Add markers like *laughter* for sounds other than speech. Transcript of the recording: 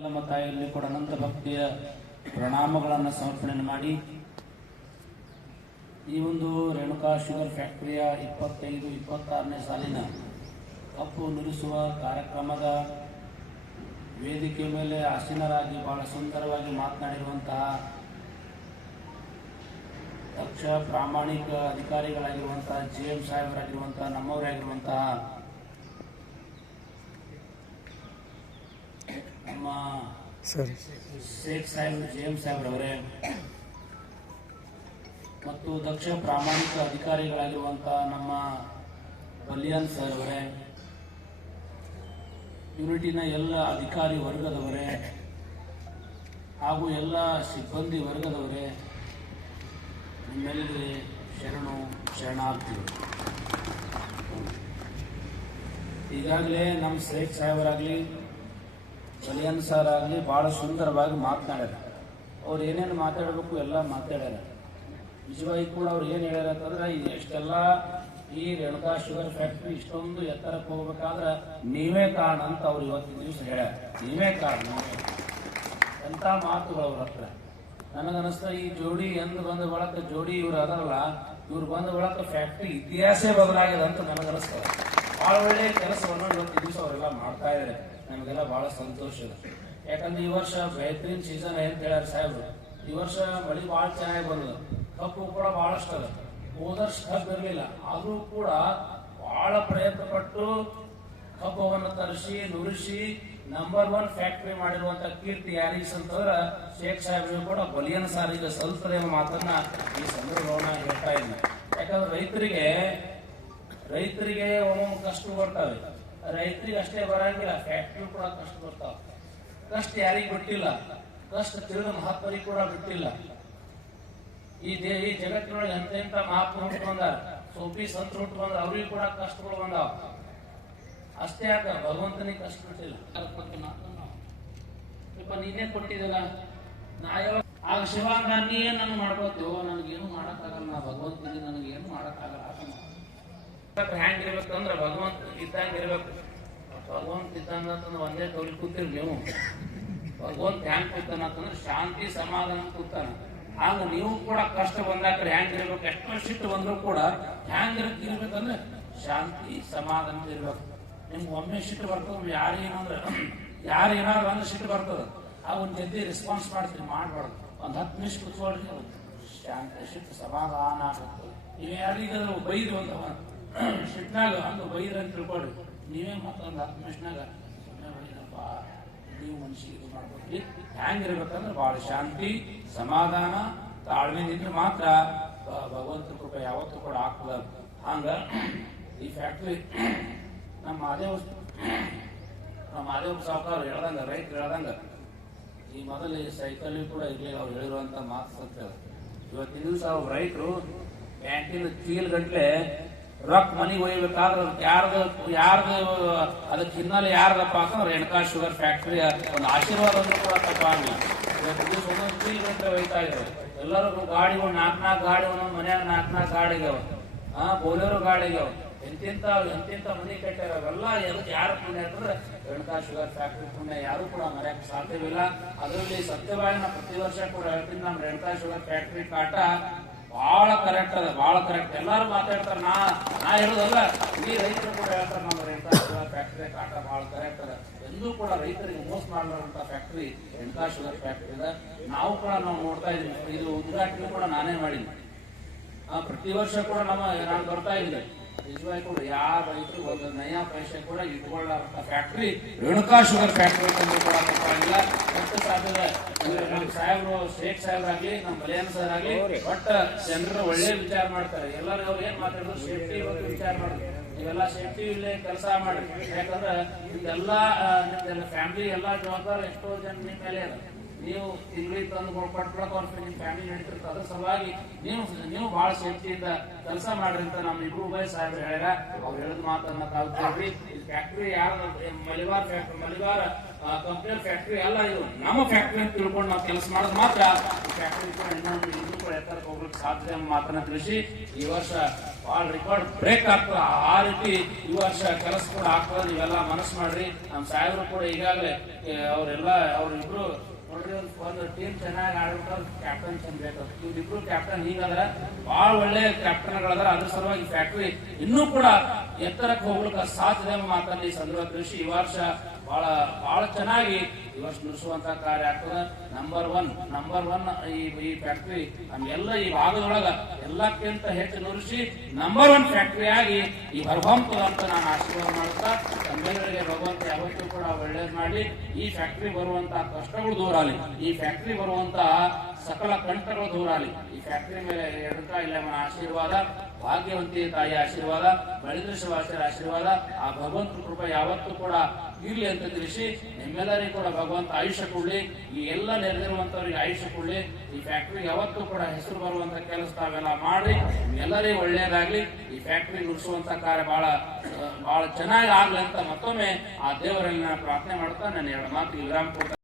ನಮ್ಮ ತಾಯಿಯಲ್ಲಿ ಕೂಡ ಅನಂತ ಭಕ್ತಿಯ ಪ್ರಣಾಮಗಳನ್ನು ಸಮರ್ಪಣೆ ಮಾಡಿ ಈ ಒಂದು ರೇಣುಕಾ ಶುಗರ್ ಫ್ಯಾಕ್ಟರಿಯ ಇಪ್ಪತ್ತೈದು, ಇಪ್ಪತ್ತಾರನೇ ಸಾಲಿನ ಕಪ್ಪು ನುರಿಸುವ ಕಾರ್ಯಕ್ರಮದ ವೇದಿಕೆ ಮೇಲೆ ಆಸೀನರಾಗಿ ಬಹಳ ಸುಂದರವಾಗಿ ಮಾತನಾಡಿರುವಂತಹ ದಕ್ಷ ಪ್ರಾಮಾಣಿಕ ಅಧಿಕಾರಿಗಳಾಗಿರುವಂತಹ ಜಿ ಎಂ ಸಾಹೇಬರಾಗಿರುವಂತಹ ನಮ್ಮವರಾಗಿರುವಂತಹ ನಮ್ಮ ಸರಿ. ಶೇಖ್ ಸಾಹೇಬ್ ಜೆ ಎಂ ಸಾಹೇಬ್ರವರೇ ಮತ್ತು ದಕ್ಷ ಪ್ರಾಮಾಣಿಕ ಅಧಿಕಾರಿಗಳಾಗಿರುವಂತಹ ನಮ್ಮ ಬಲಿಯಾನ್ ಸರ್ ಅವರೇ ಯೂನಿಟಿನ ಎಲ್ಲ ಅಧಿಕಾರಿ ವರ್ಗದವರೇ ಹಾಗೂ ಎಲ್ಲ ಸಿಬ್ಬಂದಿ ವರ್ಗದವರೇ ನಿಮ್ಮೆಲ್ಲರಿಗೆ ಶರಣು ಶರಣಾರ್ಥಿಗಳು ಈಗಾಗಲೇ ನಮ್ಮ ಶೇಖ್ ಸಾಹೇಬರಾಗಲಿ ಬಲಿಯನ್ ಸರ್ ಆಗಲಿ ಭಾಳ ಸುಂದರವಾಗಿ ಮಾತನಾಡ್ಯಾರ. ಅವ್ರು ಏನೇನು ಮಾತಾಡಬೇಕು ಎಲ್ಲ ಮಾತಾಡ್ಯಾರ ನಿಜವಾಗಿ ಕೂಡ ಅವ್ರು ಏನು ಹೇಳ್ಯಾರ ಅಂತಂದ್ರೆ ಎಷ್ಟೆಲ್ಲ ಈ ರೇಣುಕಾ ಶುಗರ್ ಫ್ಯಾಕ್ಟ್ರಿ ಇಷ್ಟೊಂದು ಎತ್ತರಕ್ಕೆ ಹೋಗ್ಬೇಕಾದ್ರೆ ನೀವೇ ಕಾರಣ ಅಂತ ಅವ್ರು ಇವತ್ತಿನ ದಿವಸ ಹೇಳ್ಯಾರ. ನೀವೇ ಕಾರಣ. ಎಂಥ ಮಾತುಗಳು ಅವ್ರ ಹತ್ರ. ನನಗನ್ನಿಸ್ತಾ ಈ ಜೋಡಿ ಎಂದು ಬಂದ ಬಳಕ ಜೋಡಿ ಇವ್ರು ಅದರಲ್ಲ, ಇವ್ರು ಬಂದ ಬಳಕ ಫ್ಯಾಕ್ಟ್ರಿ ಇತಿಹಾಸೇ ಬದಲಾಗಿದೆ ಅಂತ ನನಗನ್ನಿಸ್ತದೆ ಬಹಳ ಒಳ್ಳೆ ಕೆಲಸವನ್ನು ಇವತ್ತು ದಿವಸ ಅವರೆಲ್ಲ ಮಾಡ್ತಾ ಇದ್ದಾರೆ ನಮಗೆಲ್ಲ ಬಹಳ ಸಂತೋಷ ಇದೆ. ಯಾಕಂದ್ರೆ ಈ ವರ್ಷ ಬೆಹತರಿನ್ ಸೀಸನ್ ಅಂತ ಹೇಳ್ಯಾರ ಸಾಹೇಬ್ರು? ಈ ವರ್ಷ ಮಳಿ ಬಹಳ ಚೆನ್ನಾಗಿ ಬಂದದ. ಕಪ್ಪು ಕೂಡ ಬಹಳಷ್ಟು ಅದ. ಹೋದರ್ಷ ಕಪ್ ಕಬ್ಬು ಇರಲಿಲ್ಲ. ಆದ್ರೂ ಕೂಡ ಬಹಳ ಪ್ರಯತ್ನ ಪಟ್ಟು ಕಬ್ಬವನ್ನು ತರಿಸಿ, ನುರಿಸಿ ನಂಬರ್ ಒನ್ ಫ್ಯಾಕ್ಟರಿ ಮಾಡಿರುವಂತ ಕೀರ್ತಿ ಯಾರಿಗೆ ಸಂತಂದ್ರ ಶೇಖ್ ಸಾಹೇಬ್ರಿಗೂ ಕೂಡ ಬಲಿಯನ್ ಸಾರಿಗೆ ಸಲ್ತದೆ ಎಂಬ ಮಾತನ್ನ ಈ ಸಂದರ್ಭವನ್ನ ಹೇಳ್ತಾ ಇದ್ದೀನಿ ಯಾಕಂದ್ರೆ ರೈತರಿಗೆ ರೈತರಿಗೆ ಒಮ್ಮೊಮ್ಮೆ ಕಷ್ಟ ಬರ್ತವೆ ರೈತರಿಗೆ ಅಷ್ಟೇ ಬರಂಗಿಲ್ಲ ಫ್ಯಾಕ್ಟ್ರಿ ಕೂಡ ಕಷ್ಟ ಬರ್ತಾವ ಕಷ್ಟ ಯಾರಿಗೆ ಬಿಟ್ಟಿಲ್ಲ? ಕಷ್ಟ ತಿಳಿದ ಮಹಾತ್ಮರಿಗೆ ಕೂಡ ಬಿಟ್ಟಿಲ್ಲ. ಈ ದೇ, ಈ ಜಗತ್ತಿನೊಳಗೆ ಎಂತ ಮಹಾತ್ಮ ಹುಟ್ಟು ಬಂದಾರ ಸೋಪಿ ಸಂತ ಹುಟ್ಟು ಬಂದ ಅವ್ರಿಗೂ ಕೂಡ ಕಷ್ಟಗಳು ಬಂದಾವ. ಅಷ್ಟೇ ಯಾಕ? ಭಗವಂತನಿಗೆ ಕಷ್ಟ ಬಿಟ್ಟಿಲ್ಲ. ಸ್ವಲ್ಪ ನೀನೇ ಕೊಟ್ಟಿದ್ದಲ್ಲ. ನಾ ಆಗ ಶಿವಾಂಗ, ನೀ ಏನ್ ನನ್ಗೆ ಮಾಡ್ಬೋದು ನನಗೇನು ಮಾಡಕ್ಕಾಗಲ್ಲ. ಭಗವಂತನಿಗೆ ನನಗೇನು ಮಾಡಕ್ಕಾಗಲ್ಲ. ಅಂದ್ರೆ ಭಗವಂತ ಇದ್ದಂಗೆ ಇರ್ಬೇಕು. ಭಗವಂತ ಇದ್ದಂಗ ಅಂತಂದ್ರೆ ಒಂದೇ ಕೌಲಿ ಕೂತಿರ್ ನೀವು. ಭಗವಂತ ಹ್ಯಾಂಗ್ ಕೂತಾನ ಅಂತಂದ್ರೆ ಶಾಂತಿ ಸಮಾಧಾನ ಕೂತಾನ. ಆಗ ನೀವು ಕೂಡ ಕಷ್ಟ ಬಂದಾಗ ಹ್ಯಾಂಗಿರ್ಬೇಕು ಎಷ್ಟೋ ಸಿಟ್ಟು ಬಂದ್ರು ಕೂಡ ಹ್ಯಾಂಗ್ ಇರಕ್ ಇರ್ಬೇಕಂದ್ರೆ ಶಾಂತಿ ಸಮಾಧಾನ ಇರ್ಬೇಕು. ನಿಮ್ಗೆ ಒಮ್ಮೆ ಸಿಟ್ಟು ಬರ್ತದೆ ಯಾರು ಏನಂದ್ರೆ *clears throat* ಯಾರು ಏನಾದ್ರು ಅಂದ್ರೆ ಸಿಟ್ಟು ಬರ್ತದ. ಆ ಒಂದು ಜಲ್ದಿ ರೆಸ್ಪಾನ್ಸ್ ಮಾಡ್ತೀನಿ ಮಾಡ್ಬಾರ್ದು. ಒಂದು ಹತ್ತು ನಿಮಿಷ ಕುತ್ಕೊಳ್ರಿ ಶಾಂತಿ, ಸಿಟ್ಟು ಸಮಾಧಾನ ಆಗುತ್ತೆ. ನೀವು ಯಾರಿಗಾದ್ರು ಬೈದು ಒಂದು ಸಿಟ್ನಾಗ ಹಂಗ ಬೈದ್ರ ಅಂತ ತಿಳ್ಕೊಳ್ರಿ. ನೀವೇ ಮತ್ತೊಂದು ಹತ್ತು ನಿಮಿಷನಾಗ ಏನಪ್ಪ ನೀವು ಮನುಷ್ಯ ಇದು ಮಾಡ್ಕೊಳ್ರಿ ಹ್ಯಾಂಗಿರ್ಬೇಕಂದ್ರೆ ಭಾಳ ಶಾಂತಿ, ಸಮಾಧಾನ, ತಾಳ್ಮೆ ನಿಂದ್ರೆ ಮಾತ್ರ ಭಗವಂತ ಕೃಪೆ ಯಾವತ್ತೂ ಕೂಡ ಆಗ್ತದ. ಹಂಗ ಈ ಫ್ಯಾಕ್ಟ್ರಿ ನಮ್ಮ ಮಾದೇವ ನಮ್ಮ ಮಾದೇವ ಸಾವುಕಾರ ಹೇಳ್ದಂಗ, ರೈತರು ಹೇಳ್ದಂಗ, ಈ ಮೊದಲು ಸೈಕಲ್ ಕೂಡ ಇರ್ಲಿಲ್ಲ ಅವ್ರು ಹೇಳಿರುವಂತ ಮಾತು ಸತ್ಯ. ಇವತ್ತಿನ ದಿವಸ ಅವ್ರು ರೈತರು ಕ್ಯಾಂಟೀನ್ ಚೀಲ್ ಗಟ್ಲೆ ರೊಕ್ಕ ಮನೆಗೆ ಒಯ್ಬೇಕಾದ್ರೆ ಅದಕ್ಕೆ ಯಾರ್ದು ಯಾರ್ದು ಅದಕ್ಕೆ ಹಿನ್ನೆಲೆ ಯಾರ್ದಪ್ಪ ಅಂತಂದ್ರೆ ರೇಣುಕಾ ಶುಗರ್ ಫ್ಯಾಕ್ಟ್ರಿ ಒಂದು ಆಶೀರ್ವಾದ ಅಂತ ಕೂಡ ತಪ್ಪಾಗಿಲ್ಲ ಒಯ್ತಾ ಇದ್ದಾರೆ ಎಲ್ಲರಿಗೂ ಗಾಡಿಗಳು ನಾಲ್ಕು ನಾಲ್ಕು ಗಾಡಿ ಒಂದೊಂದು ಮನ್ಯಾಗ ನಾಲ್ಕು ನಾಲ್ಕು ಗಾಡಿ ಆಗ್ಯಾವ ಹಾ ಬೋಲೇರೋ ಗಾಡಿ ಆಗ್ಯಾವ ಎಂತೆಂತ ಎಂತೆಂತ ಮನೆ ಕಟ್ಟಾರ ಅವೆಲ್ಲ ಎದಕ್ಕೆ ಯಾರು ಪುಣ್ಯ ಅಂತಂದ್ರೆ ರೇಣುಕಾ ಶುಗರ್ ಫ್ಯಾಕ್ಟ್ರಿ ಪುಣ್ಯ ಯಾರು ಕೂಡ ಮರೆಯಕ್ಕೆ ಸಾಧ್ಯವಿಲ್ಲ. ಅದರಲ್ಲಿ ಸತ್ಯವಾಗಿ ನಾ ಪ್ರತಿ ವರ್ಷ ಕೂಡ ಹೇಳ್ತೀನಿ ನಮ್ಮ ರೇಣುಕಾ ಶುಗರ್ ಫ್ಯಾಕ್ಟ್ರಿ ಕಾಟ ಬಹಳ ಕರೆಕ್ಟ್ ಅದ ಬಹಳ ಕರೆಕ್ಟ್ ಎಲ್ಲಾರು ಮಾತಾಡ್ತಾರೆ, ನಾ ನಾ ಇರೋದಲ್ಲ ಈ ರೈತರು ಕೂಡ ಹೇಳ್ತಾರೆ, ನಮ್ಮ ರೈತ ಫ್ಯಾಕ್ಟ್ರಿ ಕಾಟ ಬಹಳ ಕರೆಕ್ಟ್ ಅದ. ಎಂದೂ ಕೂಡ ರೈತರಿಗೆ ಮೋಸ ಮಾಡಲಾರಂತ ಫ್ಯಾಕ್ಟ್ರಿ ಎಂಟಾ ಶುಗರ್ ಫ್ಯಾಕ್ಟ್ರಿ ಅದ. ನಾವು ಕೂಡ ನಾವು ನೋಡ್ತಾ ಇದೀವಿ. ಇದು ಉದ್ಘಾಟನೆ ಕೂಡ ನಾನೇ ಮಾಡಿದ್ದೀನಿ ಪ್ರತಿ ವರ್ಷ ಕೂಡ ನಮ್ಮ, ನಾನು ಬರ್ತಾ ಇದ್ದೀನಿ ನಿಜವಾಗಿ ಕೂಡ ಯಾರ ರೈತರು ಒಂದು ನಯಾ ಪೈಸೆ ಕೂಡ ಇಟ್ಕೊಳ್ಳಾರಂತ ಫ್ಯಾಕ್ಟ್ರಿ ರೇಣುಕಾ ಶುಗರ್ ಫ್ಯಾಕ್ಟ್ರಿ ಅಂತಂದ್ರೂ ಕೂಡ ತಪ್ಪಾಗಿಲ್ಲ ಹತ್ತು ಸಾವಿರ ನಮ್ಮ ಸಾಹೇಬ್ರು ಶೇಖ್ ಸಾಹೇಬ್ರಾಗ್ಲಿ ನಮ್ಮ ಬಲಿಯನ್ ಸರ್ ಆಗ್ಲಿ ಬಟ್ ಜನರು ಒಳ್ಳೆ ವಿಚಾರ ಮಾಡ್ತಾರೆ. ಎಲ್ಲರೂ ಅವ್ರು ಏನ್ ಮಾತಾಡಿದ್ರು? ಸೇಫ್ಟಿ ಬಗ್ಗೆ ವಿಚಾರ ಮಾಡ್ತಾರೆ. ನೀವೆಲ್ಲ ಸೇಫ್ಟಿ ಇಲ್ಲೇ ಕೆಲಸ ಮಾಡಿ ಯಾಕಂದ್ರೆ ನಿಮ್ದೆಲ್ಲ ನಿಮ್ದೆಲ್ಲ ಫ್ಯಾಮಿಲಿ ಎಲ್ಲಾ ಜವಾಬ್ದಾರಿ ಎಷ್ಟೋ ಜನ ನಿಮ್ಮ ಮೇಲೆ ಇದೆ ನೀವು ತಿಂಗಳಿಗೆ ತಂದು ಕೊಟ್ಬಿಡಕ್ ಅವ್ರ ನಿಮ್ಮ ಫ್ಯಾಮಿಲಿ ನಡೀತಿರ್ತ ಅದ್ರ ಸಲುವಾಗಿ ನೀವು ನೀವು ಬಹಳ ಸೇಫ್ಟಿಯಿಂದ ಕೆಲಸ ಮಾಡ್ರಿ ಅಂತ ನಮ್ಮ ಇಬ್ರು ಉಭಯ ಸಾಹೇಬ್ರು ಹೇಳ್ಯಾರ. ಅವ್ರು ಹೇಳಿದ ಮಾತನ್ನ ತಾವು ಫ್ಯಾಕ್ಟ್ರಿ ಯಾರ ಮಲಿವಾರ್ ಫ್ಯಾಕ್ಟ್ರಿ ಮಲಿವಾರ ಕಂಪ್ನಿ ಫ್ಯಾಕ್ಟ್ರಿ ಅಲ್ಲ ಇದು. ನಮ್ಮ ಫ್ಯಾಕ್ಟ್ರಿ ಅಂತ ತಿಳ್ಕೊಂಡು ನಾವು ಕೆಲಸ ಮಾಡೋದು ಮಾತ್ರ. ಫ್ಯಾಕ್ಟ್ರಿ ಕೂಡ ಕೂಡ ಎತ್ತರಕ್ಕೆ ಹೋಗ್ಲಿಕ್ಕೆ ಸಾಧ್ಯ ಎಂಬ ಮಾತನ್ನ ತಿಳಿಸಿ, ಈ ವರ್ಷ ಭಾಳ ರೆಕಾರ್ಡ್ ಬ್ರೇಕ್ ಆಗ್ತದೆ. ಆ ರೀತಿ ಈ ವರ್ಷ ಕೆಲಸ ಕೂಡ ಆಗ್ತದೆ. ನೀವೆಲ್ಲ ಮನಸ್ಸು ಮಾಡ್ರಿ. ನಮ್ಮ ಸಾಹೇಬರು ಕೂಡ ಈಗಾಗಲೇ ಅವರೆಲ್ಲ, ಅವ್ರಿಬ್ರು ನೋಡ್ರಿ ಒಂದು ಒಂದು ಟೀಮ್ ಚೆನ್ನಾಗಿ ಆಡ್ಬೇಕಾದ್ರೆ ಕ್ಯಾಪ್ಟನ್ ಚಂದ ಬೇಕು. ಇವ್ರಿಬ್ರು ಕ್ಯಾಪ್ಟನ್ ಹೀಗಂದ್ರ ಭಾಳ ಒಳ್ಳೆ ಕ್ಯಾಪ್ಟನ್ಗಳದಾರ ಅದ್ರ ಸಲುವಾಗಿ ಫ್ಯಾಕ್ಟ್ರಿ ಇನ್ನೂ ಕೂಡ ಎತ್ತರಕ್ಕೆ ಹೋಗ್ಲಿಕ್ಕೆ ಸಾಧ್ಯತೆ ಮಾತನ್ನ ಈ ಸಂದರ್ಭ ತಿಳಿಸಿ ಈ ವರ್ಷ ಬಹಳ ಬಹಳ ಚೆನ್ನಾಗಿ ಈ ವರ್ಷ ನುಡಿಸುವಂತ ಕಾರ್ಯ ಆಗ್ತದೆ. ನಂಬರ್ ಒನ್ ನಂಬರ್ ಒನ್ ಈ ಈ ಫ್ಯಾಕ್ಟ್ರಿ ನಮ್ಗೆಲ್ಲ ಈ ಭಾಗದೊಳಗ ಎಲ್ಲಕ್ಕಿಂತ ಹೆಚ್ಚು ನುರಿಸಿ ನಂಬರ್ ಒನ್ ಫ್ಯಾಕ್ಟ್ರಿ ಆಗಿ ಈ ಹೊರಹೊಮ್ಮತದ ಅಂತ ನಾನು ಆಶೀರ್ವಾದ ಮಾಡುತ್ತಾ, ತಮ್ಮೆಲ್ಲರಿಗೆ ಯಾವತ್ತೂ ಕೂಡ ಒಳ್ಳೇದು ಮಾಡಿ ಈ ಫ್ಯಾಕ್ಟ್ರಿ ಬರುವಂತಹ ಕಷ್ಟಗಳು ದೂರ ಆಗಲಿ. ಈ ಫ್ಯಾಕ್ಟ್ರಿ ಬರುವಂತಹ ಸಕಲ ಕಂಟಗಳು ದೂರ ಆಗಲಿ. ಈ ಫ್ಯಾಕ್ಟ್ರಿ ಮೇಲೆ ಹೇಳ್ತಾ ಇಲ್ಲ ಆಶೀರ್ವಾದ. ಭಾಗ್ಯವಂತಿ ತಾಯಿ ಆಶೀರ್ವಾದ, ಬಳಿದ್ರ ಶಿವಾಚಾರ್ಯ ಆಶೀರ್ವಾದ, ಆ ಭಗವಂತ ಕೃಪೆ ಯಾವತ್ತೂ ಕೂಡ ಇರಲಿ ಅಂತ ತಿಳಿಸಿ, ನಿಮ್ಮೆಲ್ಲರಿಗೂ ಕೂಡ ಭಗವಂತ ಆಯುಷ್ಯ ಕೊಡ್ಲಿ. ಈ ಎಲ್ಲ ನೆರೆದಿರುವಂತವ್ರಿಗೆ ಆಯುಷ್ಯ ಕೊಡ್ಲಿ. ಈ ಫ್ಯಾಕ್ಟ್ರಿ ಯಾವತ್ತೂ ಕೂಡ ಹೆಸರು ಬರುವಂತ ಕೆಲಸ ತಾವೆಲ್ಲ ಮಾಡಿ ಎಲ್ಲರಿಗೂ ಒಳ್ಳೆಯದಾಗ್ಲಿ. ಈ ಫ್ಯಾಕ್ಟ್ರಿ ಉಳಿಸುವಂತ ಕಾರ್ಯ ಬಹಳ ಬಹಳ ಚೆನ್ನಾಗಿ ಆಗ್ಲಿ ಅಂತ ಮತ್ತೊಮ್ಮೆ ಆ ದೇವರಲ್ಲಿ ನಾನು ಪ್ರಾರ್ಥನೆ ಮಾಡ್ತಾ, ನಾನು ಎರಡು ಮಾತು ವಿರಾಮ